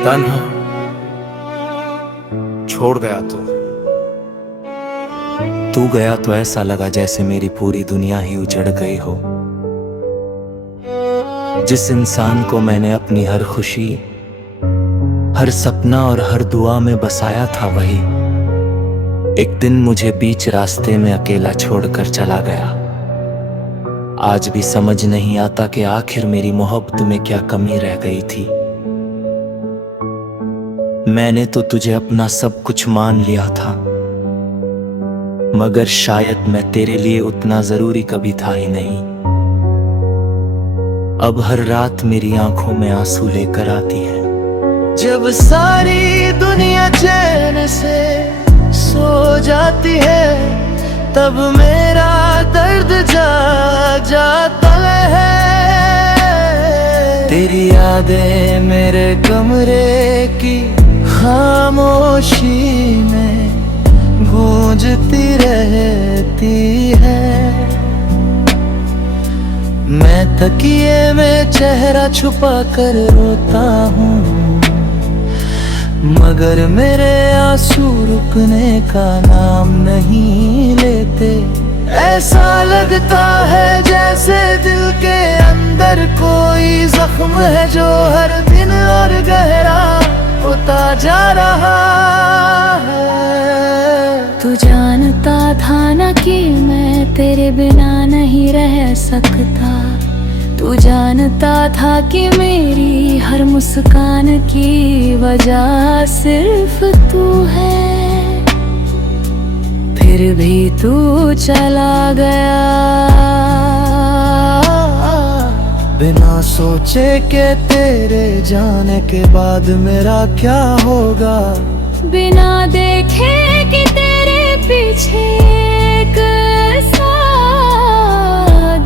तन्हा छोड़ गया तू गया तो ऐसा लगा जैसे मेरी पूरी दुनिया ही उजड़ गई हो। जिस इंसान को मैंने अपनी हर खुशी, हर सपना और हर दुआ में बसाया था, वही एक दिन मुझे बीच रास्ते में अकेला छोड़कर चला गया। आज भी समझ नहीं आता कि आखिर मेरी मोहब्बत में क्या कमी रह गई थी। मैंने तो तुझे अपना सब कुछ मान लिया था, मगर शायद मैं तेरे लिए उतना जरूरी कभी था ही नहीं। अब हर रात मेरी आंखों में आंसू लेकर आती है। जब सारी दुनिया चैन से सो जाती है, तब मेरा दर्द जाग जाता है। तेरी यादें मेरे कमरे की खामोशी में गूंजती रहती है। मैं तकिए में चेहरा छुपा कर रोता हूँ, मगर मेरे आंसू रुकने का नाम नहीं लेते। ऐसा लगता है जैसे दिल के अंदर कोई जख्म है जो हर दिन और गहरा होता जा रहा है। तू जानता था ना कि मैं तेरे बिना नहीं रह सकता। तू जानता था कि मेरी हर मुस्कान की वजह सिर्फ तू है। फिर भी तू चला गया बिना सोचे के तेरे जाने के बाद मेरा क्या होगा। बिना देखे कि तेरे पीछे एक ऐसा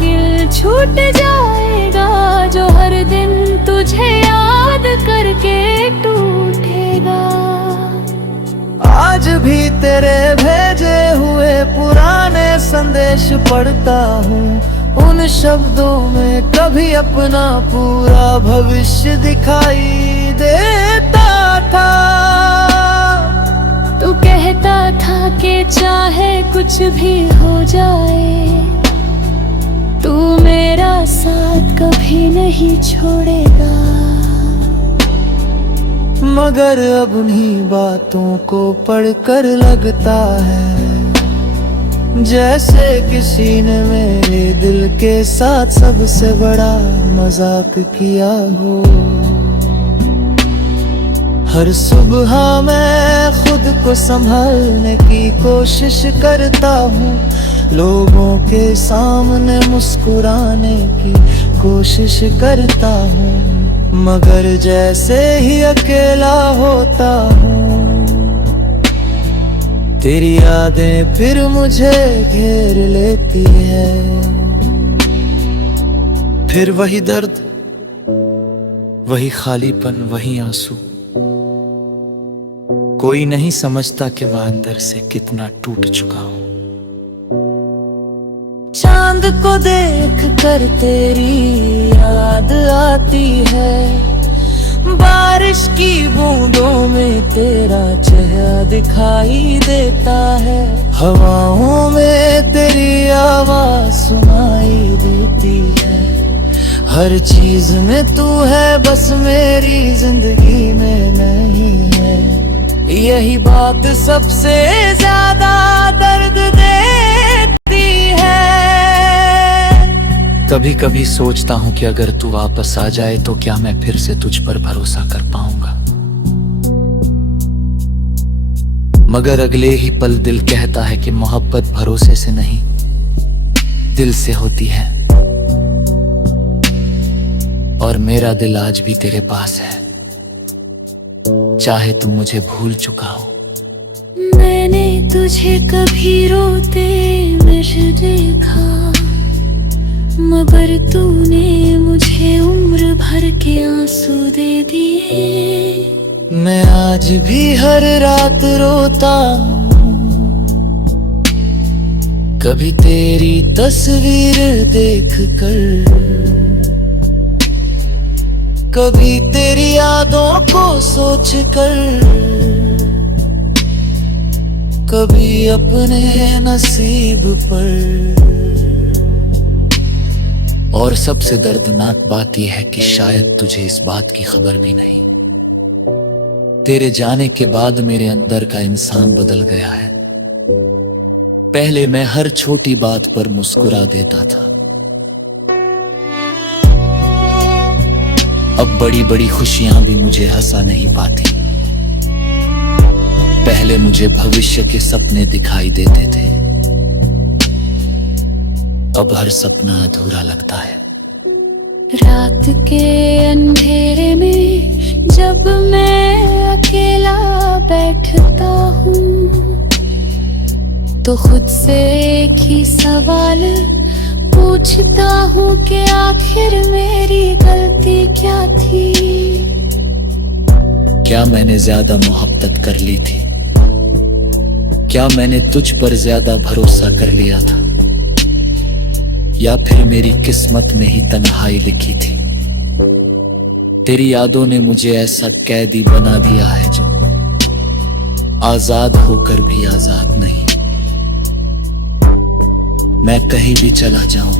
दिल छूट जाएगा जो हर दिन तुझे याद करके टूटेगा। आज भी तेरे भेजे हुए पुराने संदेश पढ़ता हूँ। उन शब्दों में कभी अपना पूरा भविष्य दिखाई देता था। तू कहता था कि चाहे कुछ भी हो जाए, तू मेरा साथ कभी नहीं छोड़ेगा। मगर अब उन्हीं बातों को पढ़कर लगता है जैसे किसी ने मेरे दिल के साथ सबसे बड़ा मजाक किया हो। हर सुबह मैं खुद को संभालने की कोशिश करता हूँ, लोगों के सामने मुस्कुराने की कोशिश करता हूँ, मगर जैसे ही अकेला होता हूँ तेरी यादें फिर मुझे घेर लेती है। फिर वही दर्द, वही खालीपन, वही आंसू। कोई नहीं समझता कि मैं अंदर से कितना टूट चुका हूँ। चांद को देख कर तेरी याद आती है, बारिश की बूंदों में तेरा चेहरा दिखाई देता है। हवाओं में तेरी आवाज सुनाई देती है। हर चीज में तू है, बस मेरी जिंदगी में नहीं है। यही बात सबसे ज्यादा दर्द देती है। कभी कभी सोचता हूँ कि अगर तू वापस आ जाए तो क्या मैं फिर से तुझ पर भरोसा कर पाऊंगा, मगर अगले ही पल दिल कहता है कि मोहब्बत भरोसे से नहीं, दिल से होती है। और मेरा दिल आज भी तेरे पास है, चाहे तू मुझे भूल चुका हो। मैंने तुझे कभी रोते नहीं देखा, मगर तूने मुझे उम्र भर के आंसू दे दिए। मैं आज भी हर रात रोता हूँ, कभी तेरी तस्वीर देख कर, कभी तेरी यादों को सोच कर कभी अपने नसीब पर। और सबसे दर्दनाक बात यह है कि शायद तुझे इस बात की खबर भी नहीं, तेरे जाने के बाद मेरे अंदर का इंसान बदल गया है। पहले मैं हर छोटी बात पर मुस्कुरा देता था, अब बड़ी बड़ी खुशियां भी मुझे हंसा नहीं पाती। पहले मुझे भविष्य के सपने दिखाई देते थे, अब हर सपना अधूरा लगता है। रात के अंधेरे में जब मैं अकेला बैठता हूँ तो खुद से एक ही सवाल पूछता हूँ कि आखिर मेरी गलती क्या थी। क्या मैंने ज्यादा मोहब्बत कर ली थी? क्या मैंने तुझ पर ज्यादा भरोसा कर लिया था? या फिर मेरी किस्मत में ही तन्हाई लिखी थी? तेरी यादों ने मुझे ऐसा कैदी बना दिया है जो आजाद होकर भी आजाद नहीं। मैं कहीं भी चला जाऊं,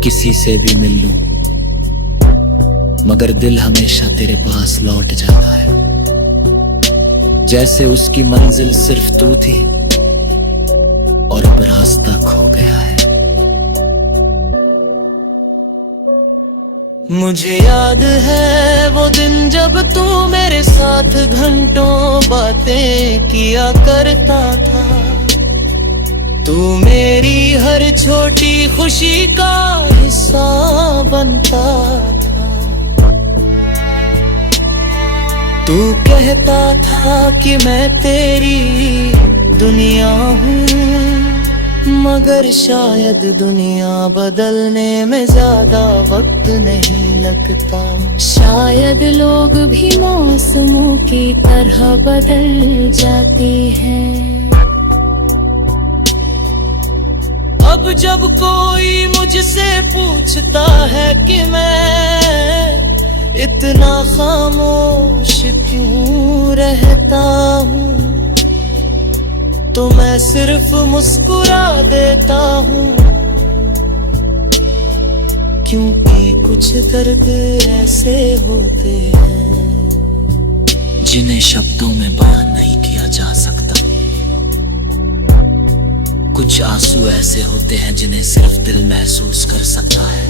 किसी से भी मिल लूं, मगर दिल हमेशा तेरे पास लौट जाता है, जैसे उसकी मंजिल सिर्फ तू थी और अब रास्ता खो गया है। मुझे याद है वो दिन जब तू मेरे साथ घंटों बातें किया करता था। तू मेरी हर छोटी खुशी का हिस्सा बनता था। तू कहता था कि मैं तेरी दुनिया हूँ, मगर शायद दुनिया बदलने में ज्यादा वक्त नहीं लगता। शायद लोग भी मौसमों की तरह बदल जाते हैं। अब जब कोई मुझसे पूछता है कि मैं इतना खामोश क्यों रहता हूँ, तो मैं सिर्फ मुस्कुरा देता हूँ, क्योंकि कुछ दर्द ऐसे होते हैं जिन्हें शब्दों में बयान नहीं किया जा सकता। कुछ आंसू ऐसे होते हैं जिन्हें सिर्फ दिल महसूस कर सकता है।